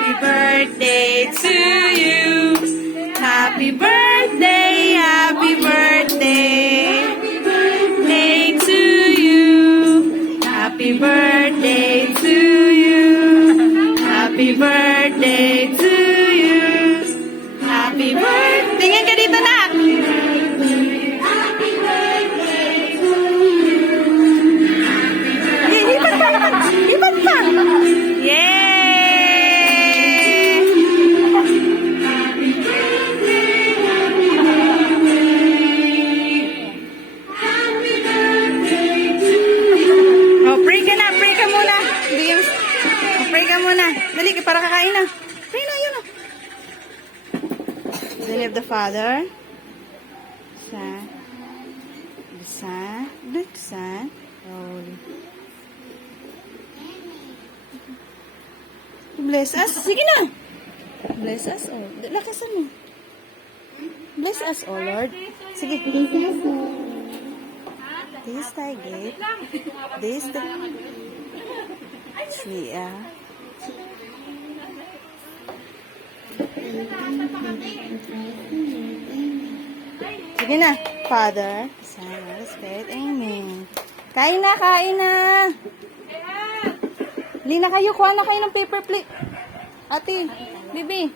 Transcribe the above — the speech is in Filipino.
Happy birthday to you. Happy birthday, happy birthday. Birthday to you. Happy birthday to you. Happy birthday to you. Happy birthday. Tingin ka dito na. Lipat pa naman. Lipat pa. Yay! Oh, pray ka na. Pray ka muna. Pray ka muna. Dali, para kakain na. Pray na, yun na. In the name of the Father, Son, the Son, Holy. Bless us. Sige na. Bless us, oh. Lakasan mo. Bless us, oh Lord. Sige. This thy gate. This the tree, Sige na. Father, Son, Holy Spirit. Amen. Kain na, kain na. Hindi na kayo. Kuha na kayo ng paper plate. Ate, bibi.